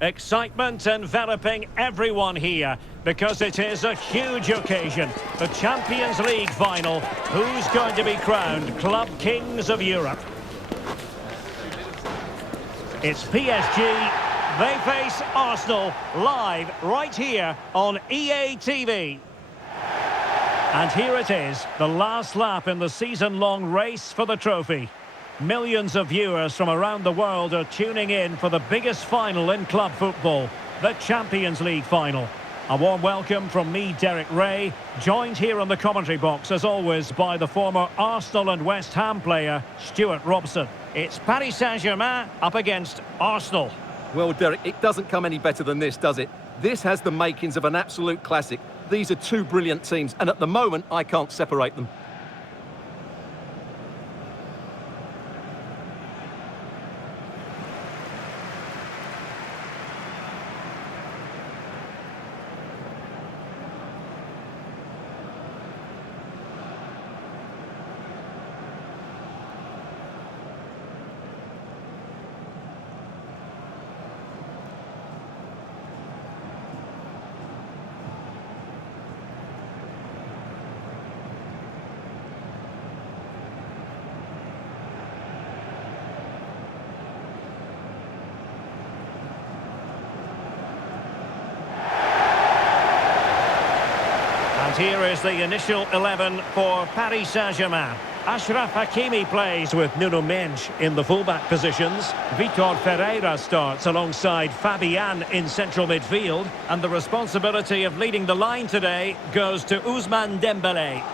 Excitement enveloping everyone here because it is a huge occasion. The Champions League final. Who's going to be crowned Club Kings of Europe? It's PSG. They face Arsenal live right here on EA TV. And here it is, the last lap in the season-long race for the trophy. Millions of viewers from around the world are tuning in for the biggest final in club football, the Champions League final. A warm welcome from me, Derek Ray, joined here in the commentary box, as always, by the former Arsenal and West Ham player, Stuart Robson. It's Paris Saint-Germain up against Arsenal. Well, Derek, it doesn't come any better than this, does it? This has the makings of an absolute classic. These are two brilliant teams, and at the moment, I can't separate them. And here is the initial 11 for Paris Saint-Germain. Achraf Hakimi plays with Nuno Mendes in the fullback positions. Vitor Ferreira starts alongside Fabian in central midfield. And the responsibility of leading the line today goes to Ousmane Dembélé.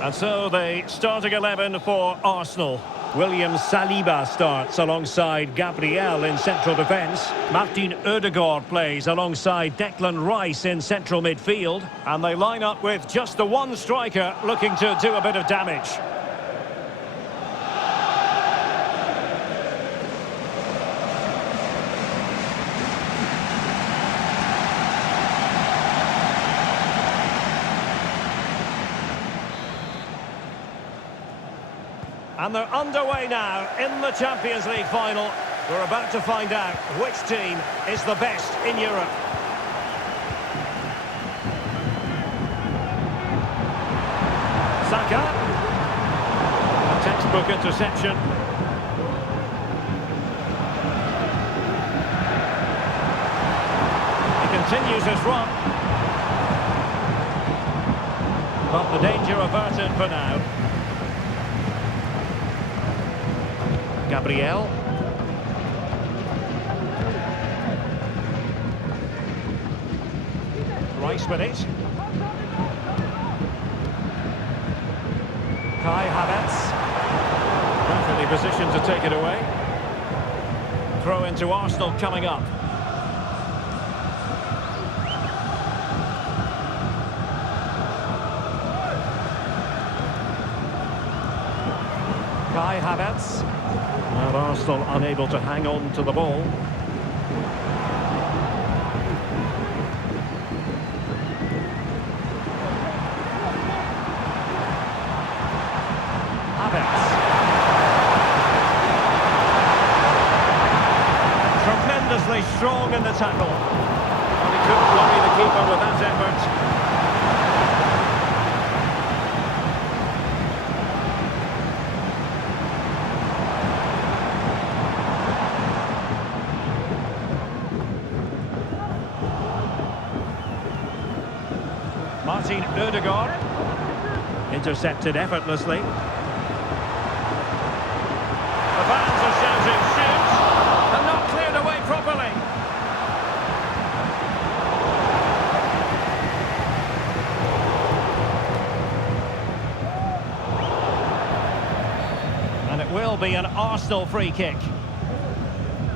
And so the starting 11 for Arsenal. William Saliba starts alongside Gabriel in central defence. Martin Odegaard plays alongside Declan Rice in central midfield. And they line up with just the one striker looking to do a bit of damage. And they're underway now in the Champions League final. We're about to find out which team is the best in Europe. Saka. A textbook interception. He continues his run. But the danger averted for now. Gabriel. Rice with it. Kai Havertz. Perfectly positioned to take it away. Throw into Arsenal coming up. Kai Havertz. And Arsenal unable to hang on to the ball. Havertz. Tremendously strong in the tackle. Well, he couldn't worry the keeper with that effort. Martin Odegaard. Intercepted effortlessly. The fans are shouting, shoot! And not cleared away properly. And it will be an Arsenal free kick.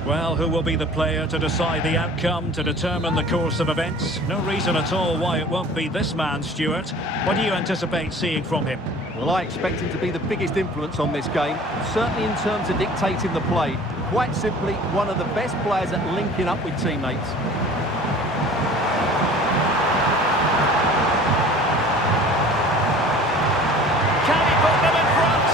Well, who will be the player to decide the outcome, to determine the course of events? No reason at all why it won't be this man, Stuart. What do you anticipate seeing from him? Well, I expect him to be the biggest influence on this game, certainly in terms of dictating the play. Quite simply, one of the best players at linking up with teammates. Can he put them in front?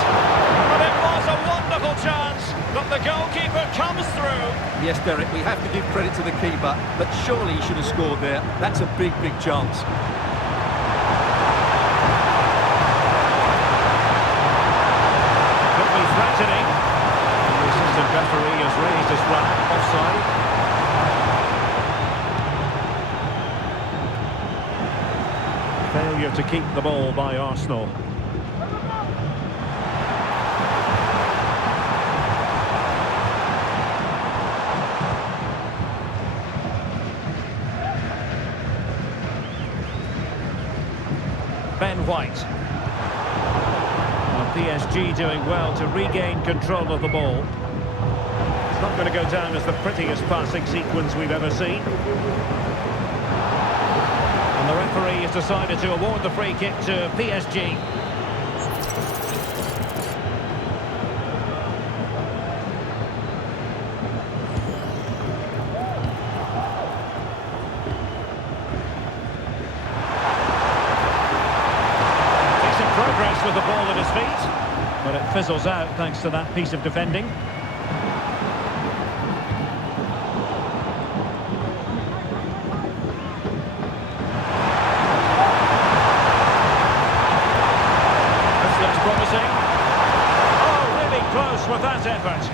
But it was a wonderful chance, but the goalkeeper comes through. Yes, Derek, we have to give credit to the keeper, but surely he should have scored there. That's a big, big chance. Could be threatening. The assistant referee has raised his flag. Offside. Failure to keep the ball by Arsenal. Ben White. Well, PSG doing well to regain control of the ball. It's not going to go down as the prettiest passing sequence we've ever seen. And the referee has decided to award the free kick to PSG. Progress with the ball at his feet, but it fizzles out thanks to that piece of defending. This looks promising. Oh, really close with that effort.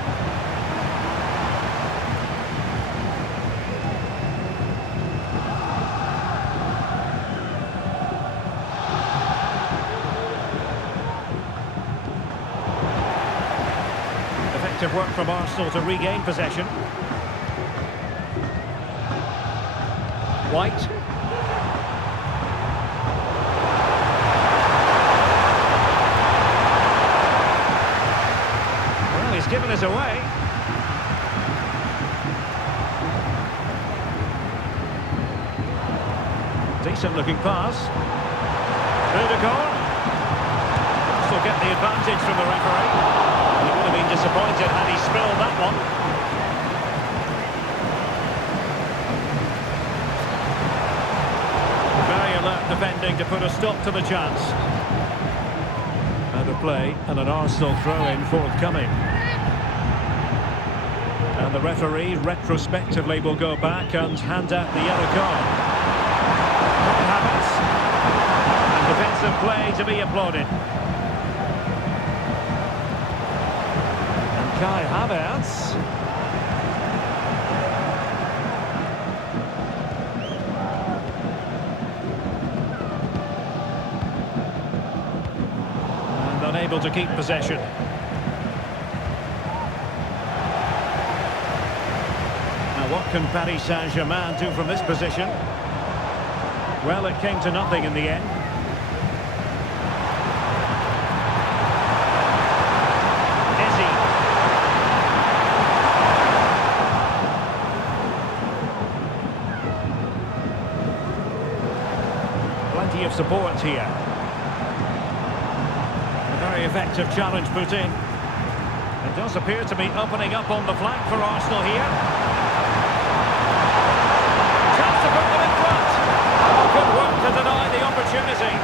Effective work from Arsenal to regain possession. White. Well, he's given us away. Decent looking pass. Rudiger. Still get the advantage from the referee. He would have been disappointed had he spilled that one. Very alert defending to put a stop to the chance. Out of play and an Arsenal throw-in forthcoming. And the referee retrospectively will go back and hand out the yellow card. Good habits. And defensive play to be applauded. Kai Havertz. And unable to keep possession. Now what can Paris Saint-Germain do from this position? Well, it came to nothing in the end. Of support here. A very effective challenge put in. It does appear to be opening up on the flank for Arsenal here. Chance to put them in front. Oh, good work to deny the opportunity.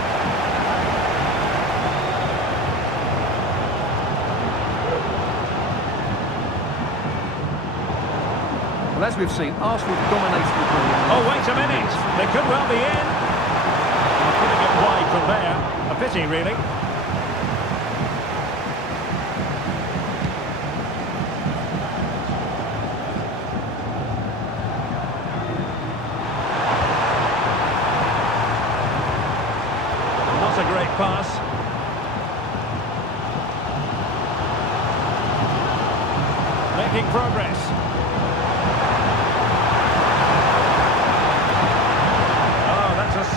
Well, as we've seen, Arsenal dominated the ball. Oh, wait a minute. They could well be in. Putting it wide from there. A pity, really. Not a great pass. Making progress.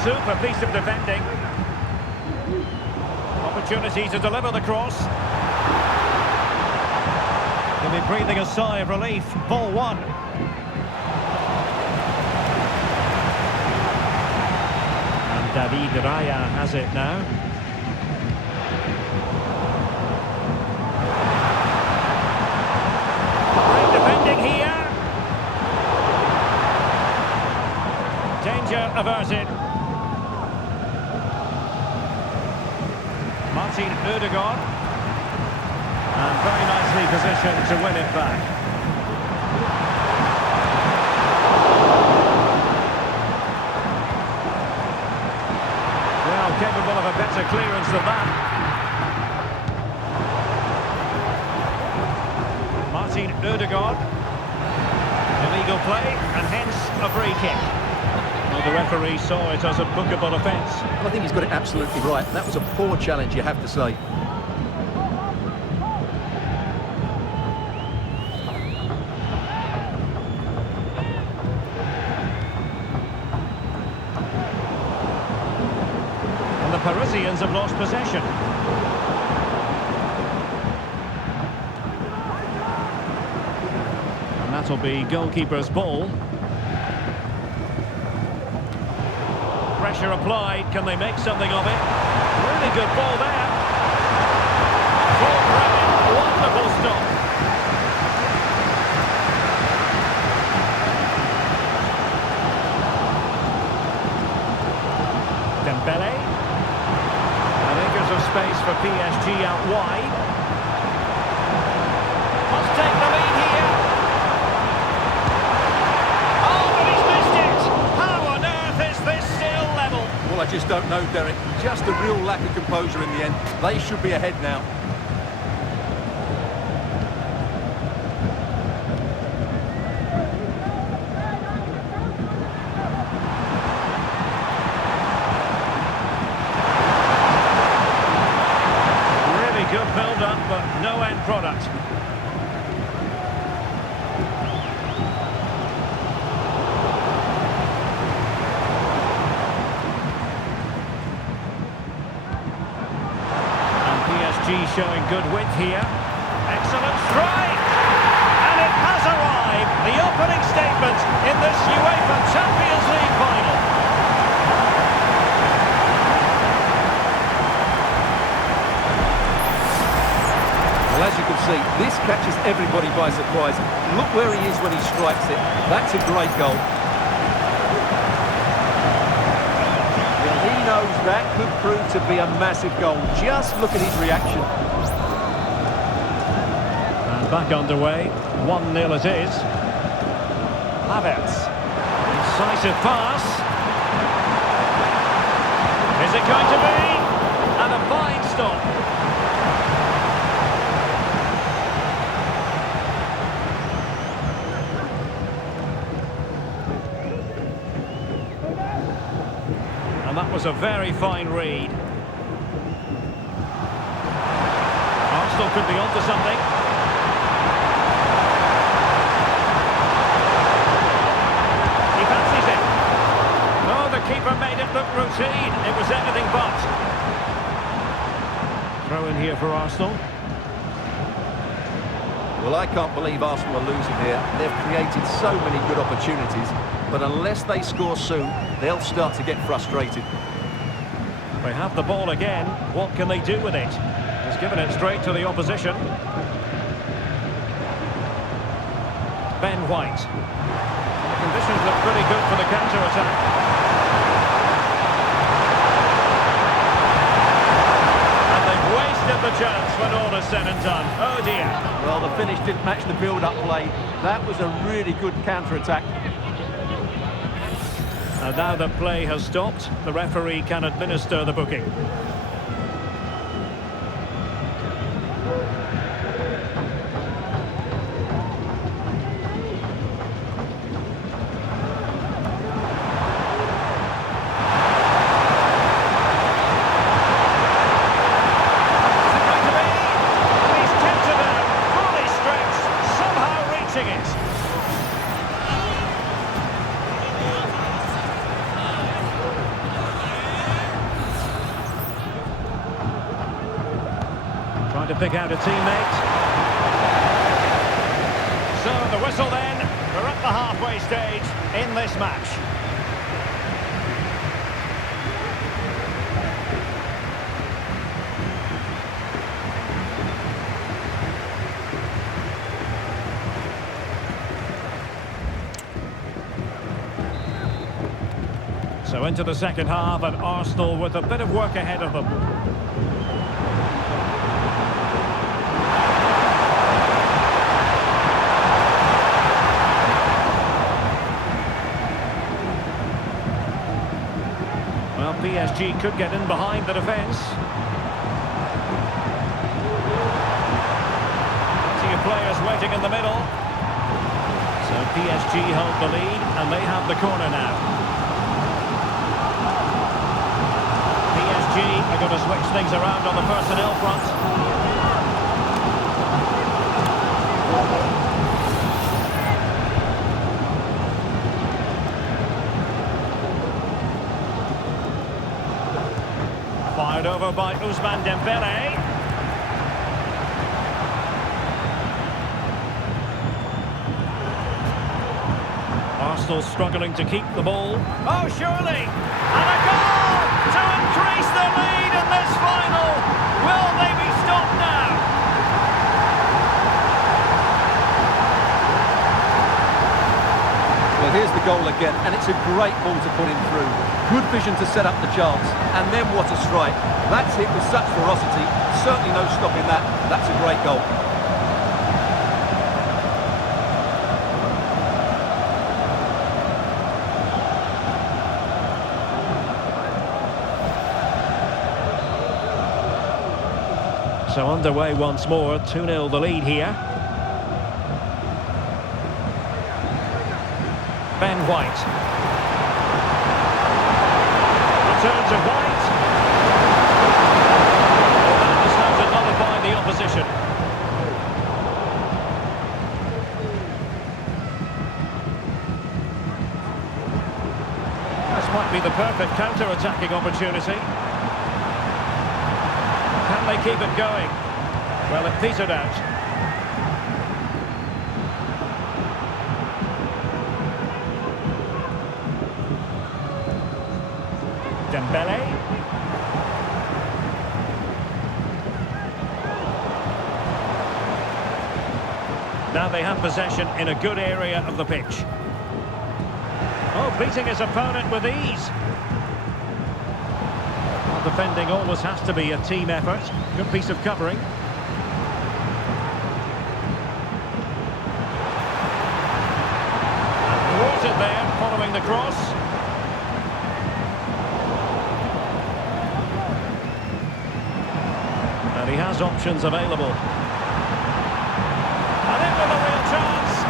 Super piece of defending. Opportunity to deliver the cross. He'll be breathing a sigh of relief. Ball one. And David Raya has it now. Great defending here. Danger averted. Martin Ødegaard. And very nicely positioned to win it back. Well, capable of a better clearance than that. Martin Ødegaard. Illegal play, and hence a free kick. Well, the referee saw it as a bookable offence. Well, I think he's got it absolutely right. That was a poor challenge, you have to say. And the Parisians have lost possession. And that'll be goalkeeper's ball. Pressure applied. Can they make something of it? Really good ball there. Full credit. Wonderful stop. Dembele. And acres of space for PSG out wide. Must take the lead here. Oh, but he's missed it. How on earth is this still level? Well, I just don't know, Derek. Just a real lack of composure in the end. They should be ahead now. Really good build-up, but no end product. Showing good width here. Excellent strike! And it has arrived! The opening statement in this UEFA Champions League final. Well, as you can see, this catches everybody by surprise. Look where he is when he strikes it. That's a great goal. Well, he knows that could prove to be a massive goal. Just look at his reaction. And back underway. 1-0 it is. Havertz. Incisive pass. Is it going to be? And a fine stop. And that was a very fine read. Arsenal could be onto something. He fancies it. Oh, the keeper made it look routine. It was anything but. Throw in here for Arsenal. Well, I can't believe Arsenal are losing here. They've created so many good opportunities, but unless they score soon, they'll start to get frustrated. They have the ball again. What can they do with it? He's given it straight to the opposition. Ben White. The conditions look pretty good for the counter-attack. And they've wasted the chance when all is said and done. Oh dear. Well, the finish didn't match the build-up play. That was a really good counter-attack. And now that play has stopped, the referee can administer the booking. Trying to pick out a teammate. whistle then. We're at the halfway stage in this match. So into the second half, and Arsenal with a bit of work ahead of them. Well, PSG could get in behind the defence. Plenty of players waiting in the middle. So PSG hold the lead, and they have the corner now. Are going to switch things around on the personnel front. Fired over by Ousmane Dembele. Arsenal struggling to keep the ball. Oh, surely! And a goal! To increase the lead in this final. Will they be stopped now? Well, here's the goal again, and it's a great ball to put him through. Good vision to set up the chance, and then what a strike. That's hit with such ferocity. Certainly no stopping that. That's a great goal. So underway once more, 2-0 the lead here. Ben White. Return to White. That is how to nullify the opposition. This might be the perfect counter-attacking opportunity. Can they keep it going? Well, it petered out. Dembele. Now they have possession in a good area of the pitch. Oh, beating his opponent with ease. Defending always has to be a team effort. Good piece of covering. And thwarted there, following the cross. And he has options available. And in with a real chance.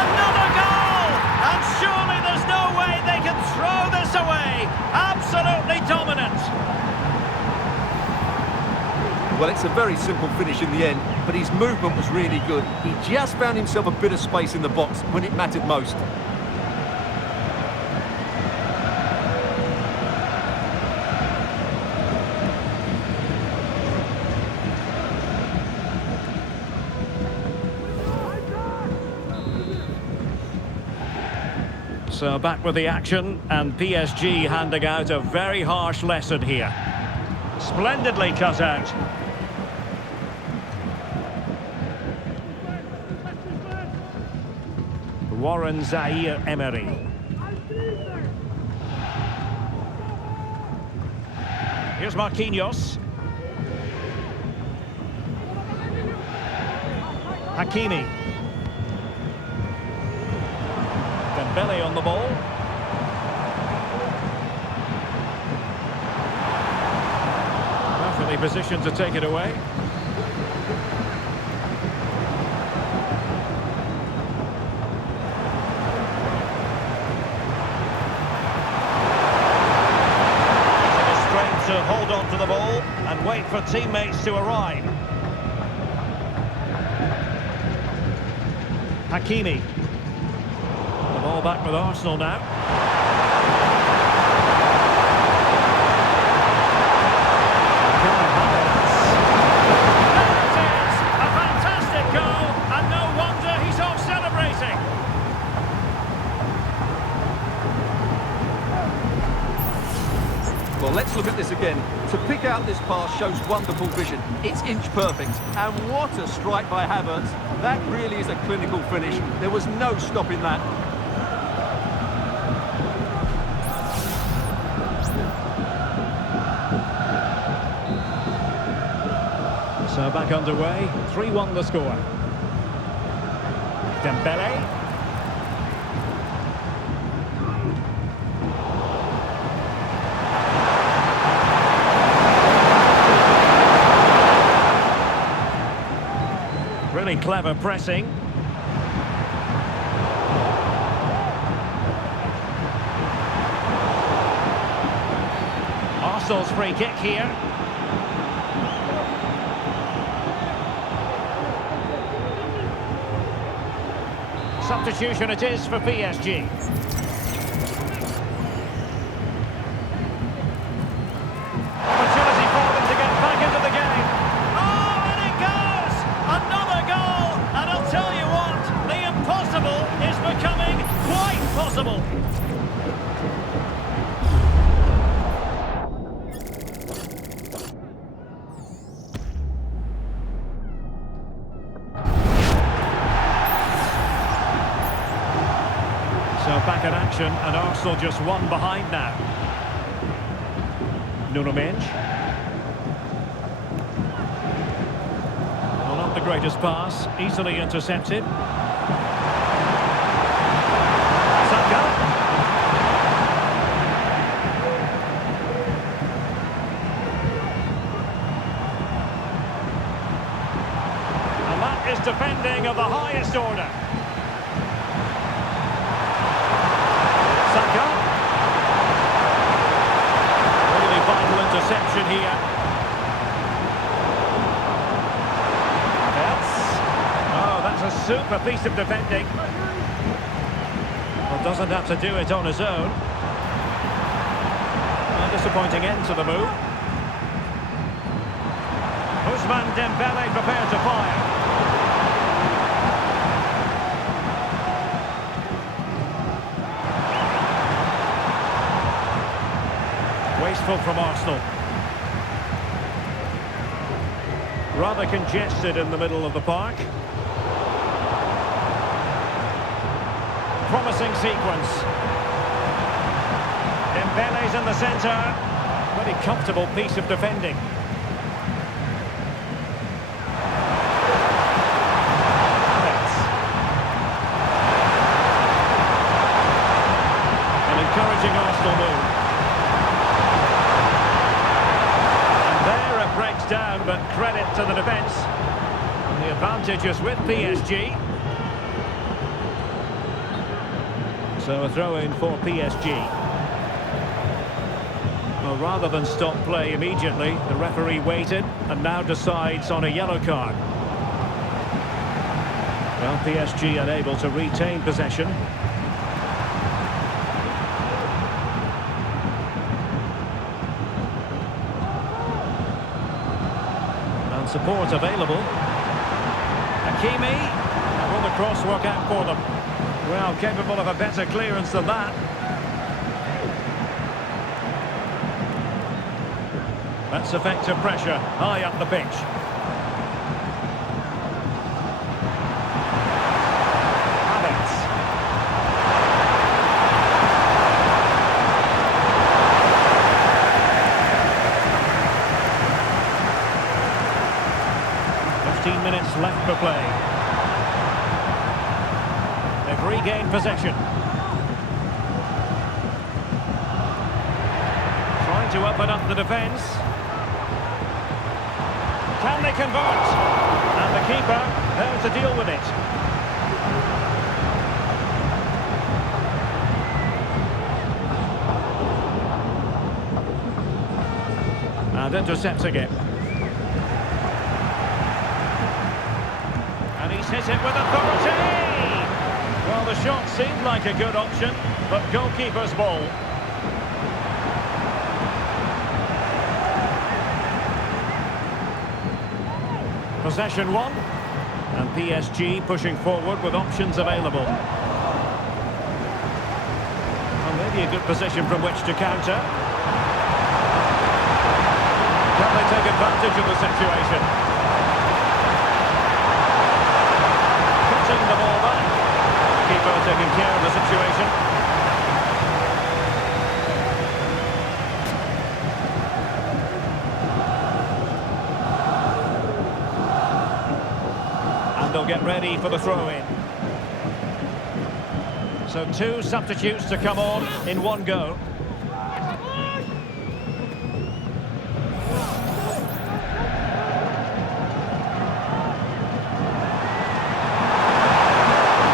Another goal! And surely there's no way they can throw this away. Absolutely dominant. Well, it's a very simple finish in the end, but his movement was really good. He just found himself a bit of space in the box when it mattered most. So back with the action, and PSG handing out a very harsh lesson here. Splendidly cut out. Warren Zaïre-Emery. Here's Marquinhos. Hakimi. Dembele on the ball. Perfectly positioned to take it away. To hold on to the ball and wait for teammates to arrive. Hakimi. The ball back with Arsenal now. There it is! A fantastic goal and no Let's look at this again. To pick out this pass shows wonderful vision. It's inch perfect. And what a strike by Havertz. That really is a clinical finish. There was no stopping that. So back underway, 3-1 the score. Dembele. Really clever pressing. Arsenal's free kick here. Substitution it is for PSG. Opportunity for them to get back into the game. Oh, and it goes! Another goal! And I'll tell you what, the impossible is becoming quite possible. So back in action, and Arsenal just one behind now. Nuno Mendes. Well, not the greatest pass, easily intercepted. Saka. And that is defending of the highest order. Saka. Really vital interception here. Oh, that's a super piece of defending. Well, doesn't have to do it on his own. A disappointing end to the move. Ousmane Dembele prepared to fire. Wasteful from Arsenal. Rather congested in the middle of the park. Promising sequence. Dembele's in the centre. Very comfortable piece of defending. An encouraging Arsenal move. Breaks down, but credit to the defence. And the advantage is with PSG. So a throw-in for PSG. Well, rather than stop play immediately, the referee waited and now decides on a yellow card. Well, PSG unable to retain possession. Support available. Hakimi. Will the cross work out for them? Well, capable of a better clearance than that. That's effective pressure high up the pitch. 15 minutes left for play. They've regained possession. Trying to open up the defence. Can they convert? And the keeper there to deal with it. And intercepting it. And he's hit it with authority! Well, the shot seemed like a good option, but goalkeeper's ball. Possession one, and PSG pushing forward with options available. Well, maybe a good position from which to counter. Can they take advantage of the situation? Cutting the ball back. Keeper taking care of the situation. And they'll get ready for the throw-in. So 2 substitutes to come on in one go.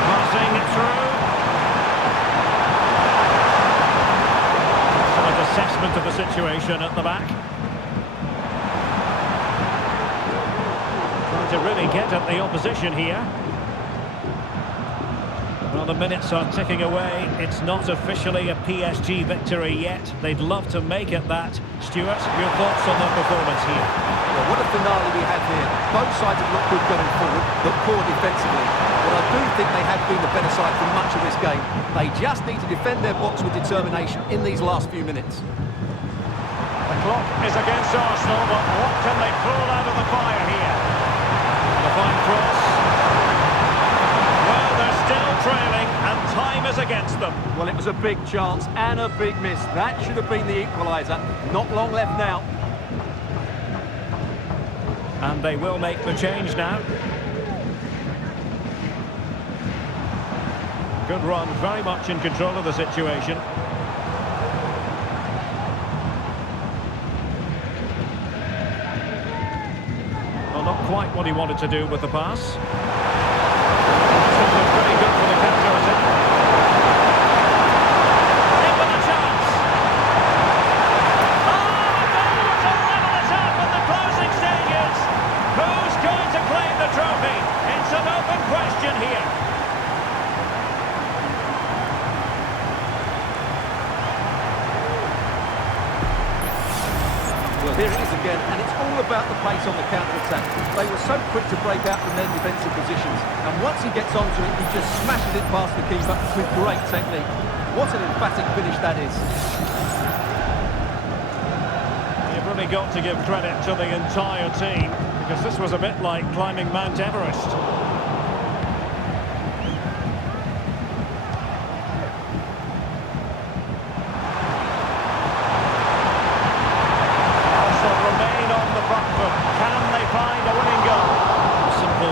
Passing it through. Solid assessment of the situation at the back. Trying to really get at the opposition here. Well, the minutes are ticking away. It's not officially a PSG victory yet. They'd love to make it that. Stuart, your thoughts on their performance here? Well, what a finale we had here. Both sides have looked good going forward, but poor defensively. But I do think they have been the better side for much of this game. They just need to defend their box with determination in these last few minutes. The clock is against Arsenal, but what can they pull out of the fire here? And a fine cross. Well, they're still trailing, and time is against them. Well, it was a big chance and a big miss. That should have been the equaliser. Not long left now. And they will make the change now. Good run, very much in control of the situation. Well, not quite what he wanted to do with the pass. This looked pretty good for the counter-attack. In with a chance. Oh, goal to level it up in the closing stages. Who's going to claim the trophy? It's an open question here. Well, here it is again, and it's all about the pace on the counter-attack. They were so quick to break out from their defensive positions, and once he gets onto it, he just smashes it past the keeper with great technique. What an emphatic finish that is. You've really got to give credit to the entire team, because this was a bit like climbing Mount Everest.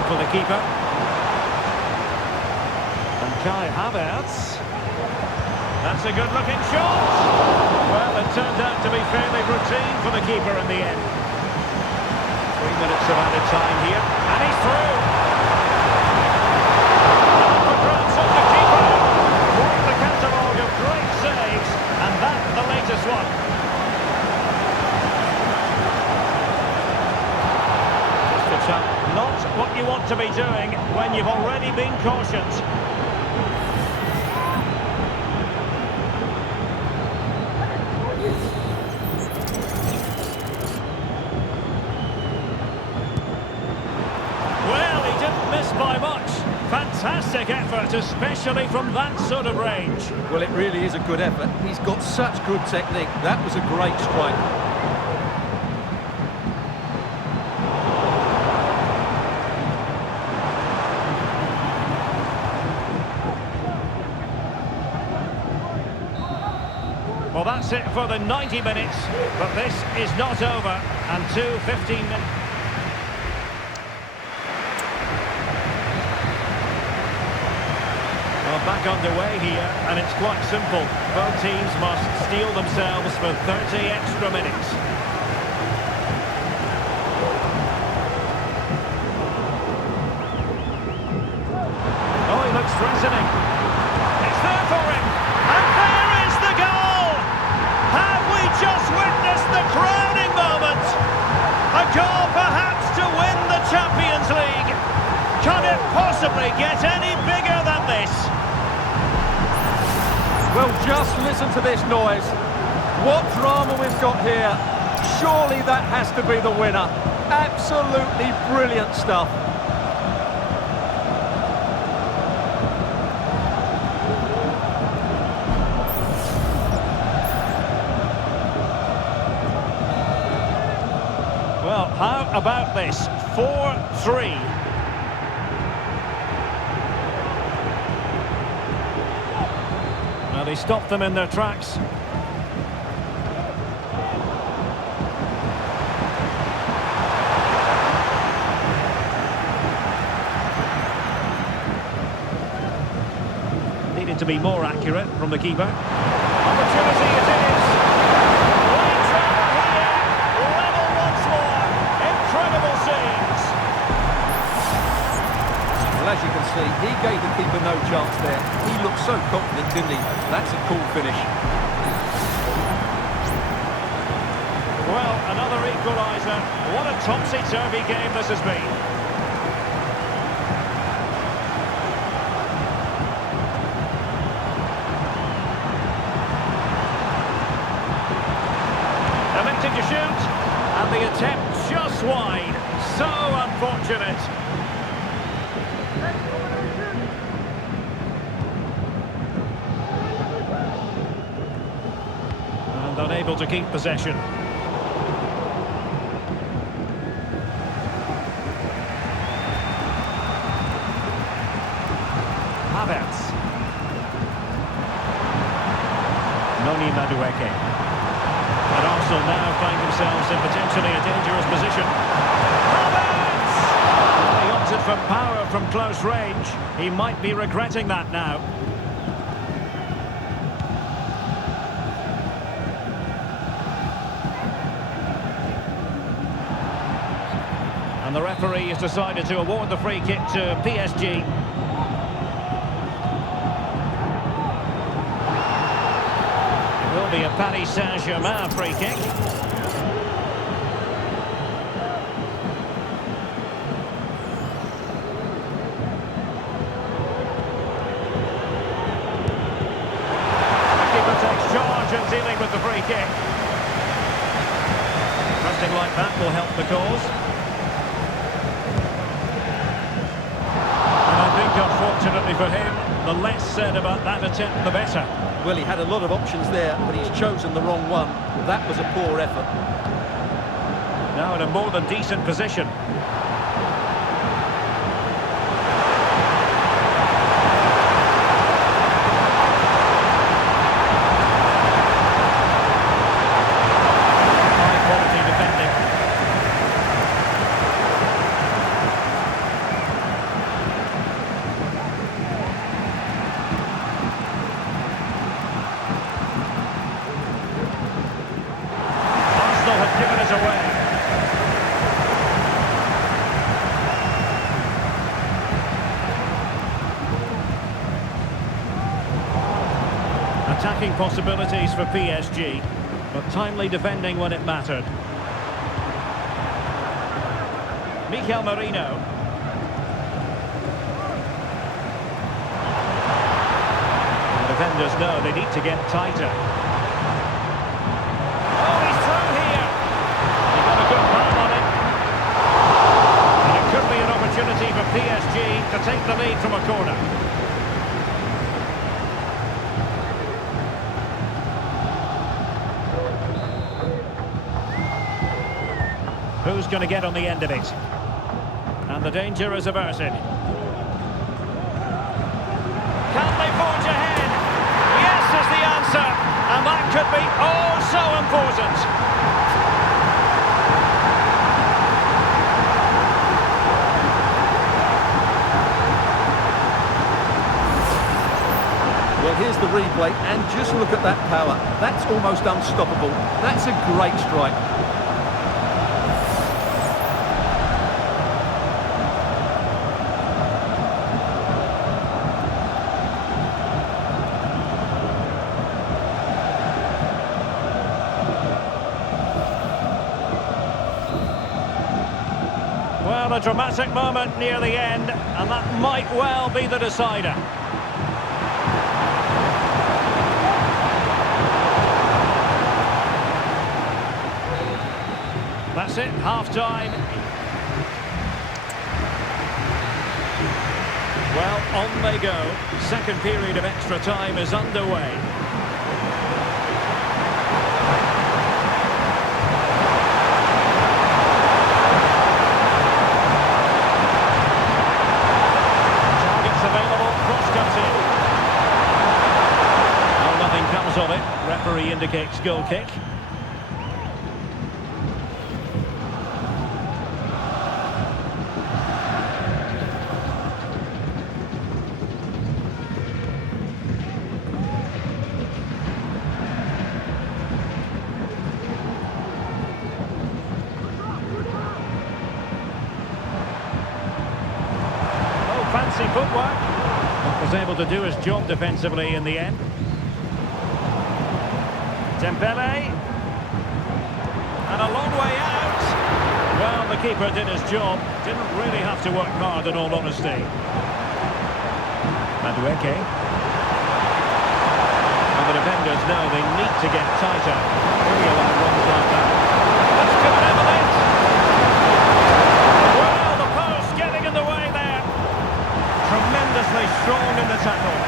For the keeper. And Kai Havertz. That's a good-looking shot. Well, it turned out to be fairly routine for the keeper in the end. 3 minutes of added time here, and he's through. For grabs of the keeper. Quite the catalogue of great saves, and that's the latest one. Not what you want to be doing when you've already been cautioned. Well, he didn't miss by much. Fantastic effort, especially from that sort of range. Well, it really is a good effort. He's got such good technique. That was a great strike. Well, that's it for the 90 minutes, but this is not over, and 15 minutes. Well, back underway here, and it's quite simple. Both teams must steel themselves for 30 extra minutes. Oh, he looks threatening. It's there for him, and there is the goal! Have we just witnessed the crowning moment? A goal perhaps to win the Champions League. Can it possibly get any bigger than this? Well, just listen to this noise. What drama we've got here. Surely that has to be the winner. Absolutely brilliant stuff. about this. 4-3. Well, he stopped them in their tracks. Needed to be more accurate from the keeper. Opportunity it is. Leads over here. Level once more. Incredible scenes. Well, as you can see, he gave the keeper no chance there. He looked so confident, didn't he? That's a cool finish. Well, another equaliser. What a topsy-turvy game this has been. To shoot, and the attempt just wide. So unfortunate. And unable to keep possession. Havertz. Noni Madueke. And Arsenal now find themselves in potentially a dangerous position. Havertz! He opted for power from close range. He might be regretting that now. And the referee has decided to award the free kick to PSG. Will be a Paris Saint-Germain free kick. The keeper takes charge and dealing with the free kick. Trusting like that will help the cause. And I think, unfortunately for him, the less said about that attempt, the better. Well, he had a lot of options there, but he's chosen the wrong one. That was a poor effort. Now in a more than decent position. High quality defending. Have given it away. Attacking possibilities for PSG, but timely defending when it mattered. Mikel Merino. The defenders know they need to get tighter. Opportunity for PSG to take the lead from a corner. Who's going to get on the end of it? And the danger is averted. Can they forge ahead? Yes is the answer. And that could be oh so important. Well, here's the replay, and just look at that power. That's almost unstoppable. That's a great strike. Well, a dramatic moment near the end, and that might well be the decider. That's it, half-time. Well, on they go. Second period of extra time is underway. because of it. Referee indicates goal kick. Fancy footwork, but was able to do his job defensively in the end. Dembele, and a long way out. Well, the keeper did his job, didn't really have to work hard in all honesty. Madueke. And the defenders know they need to get tighter. Only allow runs like that. That's good evidence. Well, the post getting in the way there. Tremendously strong in the tackle.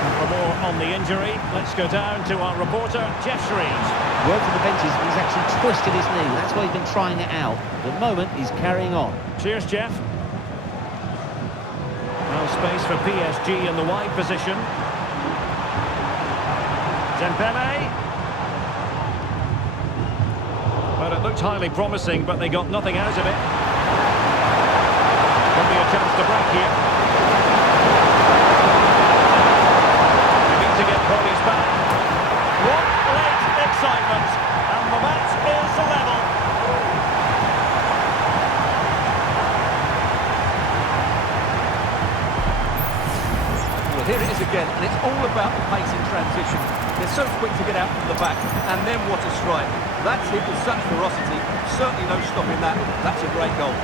And for more on the injury, let's go down to our reporter, Jeff Shreves. Word from the benches, he's actually twisted his knee. That's why he's been trying it out. At the moment, he's carrying on. Cheers, Jeff. Well, space for PSG in the wide position. Dembele. Well, it looked highly promising, but they got nothing out of it. Could be a chance to break here. They need to get bodies back. What late excitement, and the match is level. Well, here it is again, and it's all about the pace in transition. They're so quick to get out from the back, and then what a strike. That's hit with such ferocity, certainly no stopping that. That's a great goal.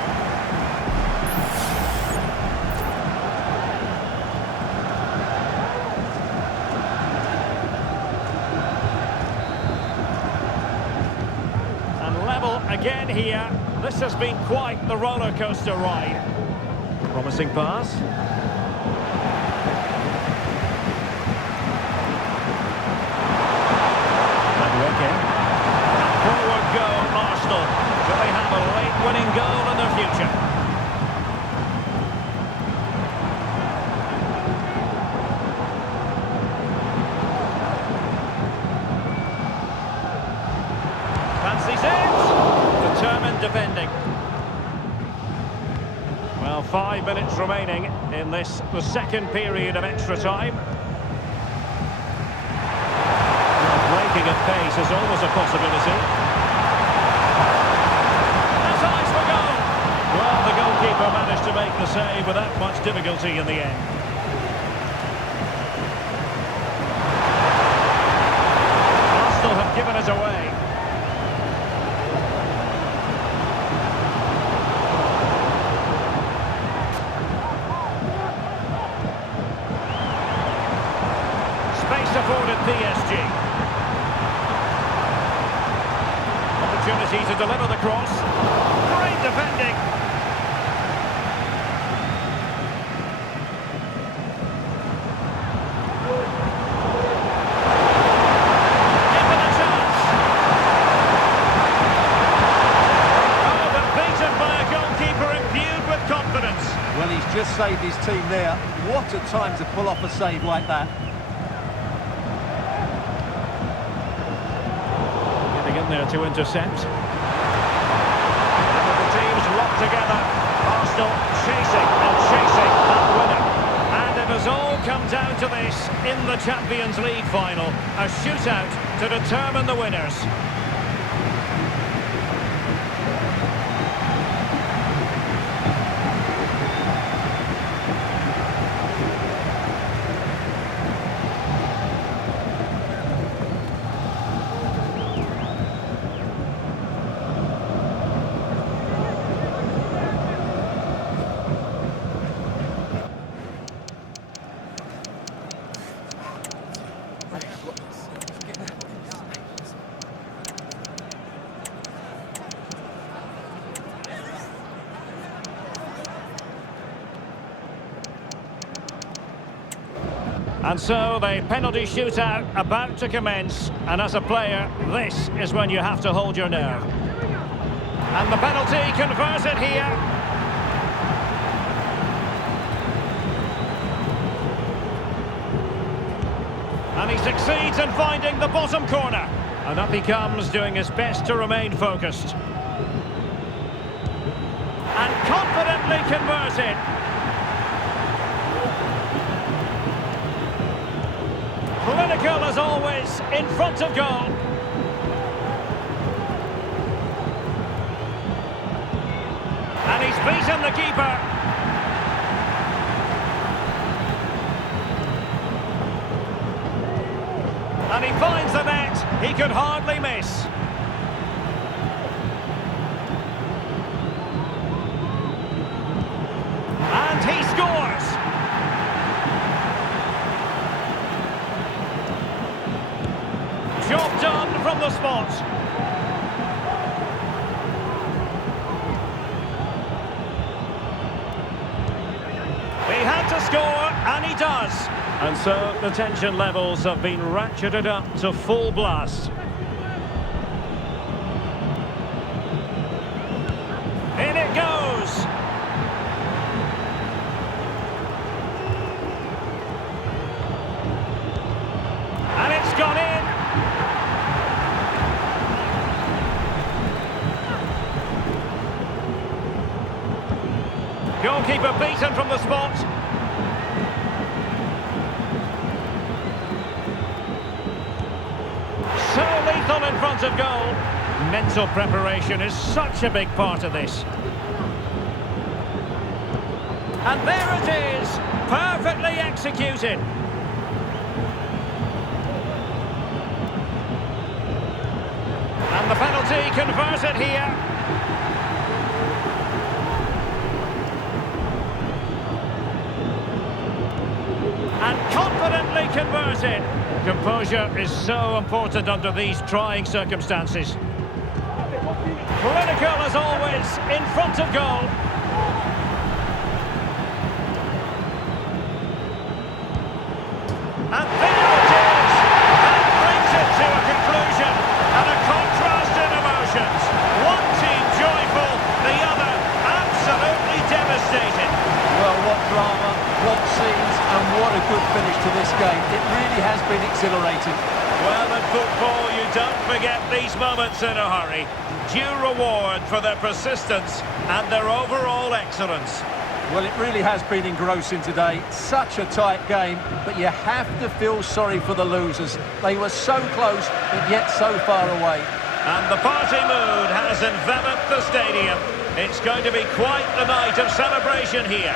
Again here, this has been quite the roller coaster ride. Promising pass. Madueke. Forward go, Arsenal. Will they have a late winning goal in their future? Fancies it. Determined defending. Well, 5 minutes remaining in this, the second period of extra time. Well, breaking at pace is always a possibility. That's eyes for goal. Well, the goalkeeper managed to make the save without much difficulty in the end. Arsenal have given it away. Afforded PSG. Opportunity to deliver the cross. Great defending. Given a chance. Oh, but beaten by a goalkeeper imbued with confidence. Well, he's just saved his team there. What a time to pull off a save like that. In there to intercept. And the teams locked together. Arsenal chasing and chasing that winner. And it has all come down to this in the Champions League final. A shootout to determine the winners. And so the penalty shootout about to commence, and as a player, this is when you have to hold your nerve. And the penalty converted here. And he succeeds in finding the bottom corner. And up he comes, doing his best to remain focused. And confidently converted. Clinical as always, in front of goal. And he's beaten the keeper. And he finds the net. He could hardly miss. And he scores. Job done from the spot. He had to score, and he does. And so the tension levels have been ratcheted up to full blast. In it goes. And it's gone in. Goalkeeper beaten from the spot. So lethal in front of goal. Mental preparation is such a big part of this. And there it is, perfectly executed. And the penalty converted here. And confidently converted. Composure is so important under these trying circumstances. Clinical as always, in front of goal. And there it is! That brings it to a conclusion. And a contrast in emotions. One team joyful, the other absolutely devastated. Well, what drama, what scenes, and what a good finish to this game. It really has been exhilarating. Well, in football, you don't forget these moments in a hurry. Due reward for their persistence and their overall excellence. Well, it really has been engrossing today. Such a tight game, but you have to feel sorry for the losers. They were so close, but yet so far away. And the party mood has enveloped the stadium. It's going to be quite the night of celebration here.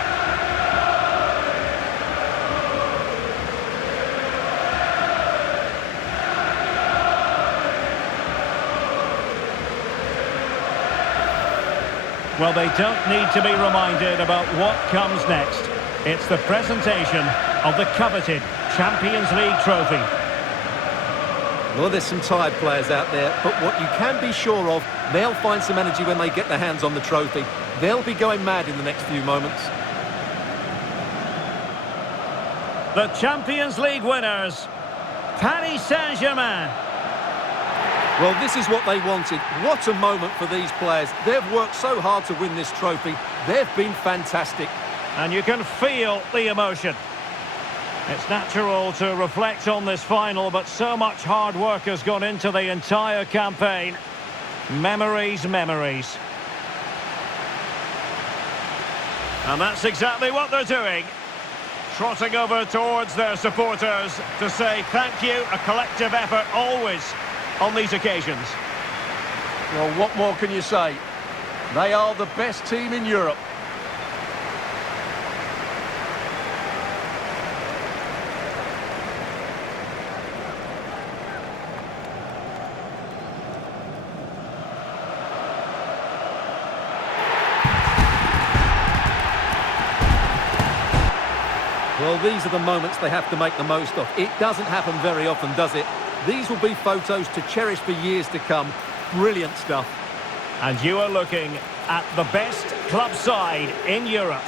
Well, they don't need to be reminded about what comes next. It's the presentation of the coveted Champions League trophy. Well, there's some tired players out there, but what you can be sure of, they'll find some energy when they get their hands on the trophy. They'll be going mad in the next few moments. The Champions League winners, Paris Saint-Germain. Well, this is what they wanted. What a moment for these players. They've worked so hard to win this trophy. They've been fantastic. And you can feel the emotion. It's natural to reflect on this final, but so much hard work has gone into the entire campaign. Memories, memories. And that's exactly what they're doing. Trotting over towards their supporters to say thank you, a collective effort always on these occasions. Well, what more can you say? They are the best team in Europe. Well, these are the moments they have to make the most of. It doesn't happen very often, does it? These will be photos to cherish for years to come. Brilliant stuff. And you are looking at the best club side in Europe.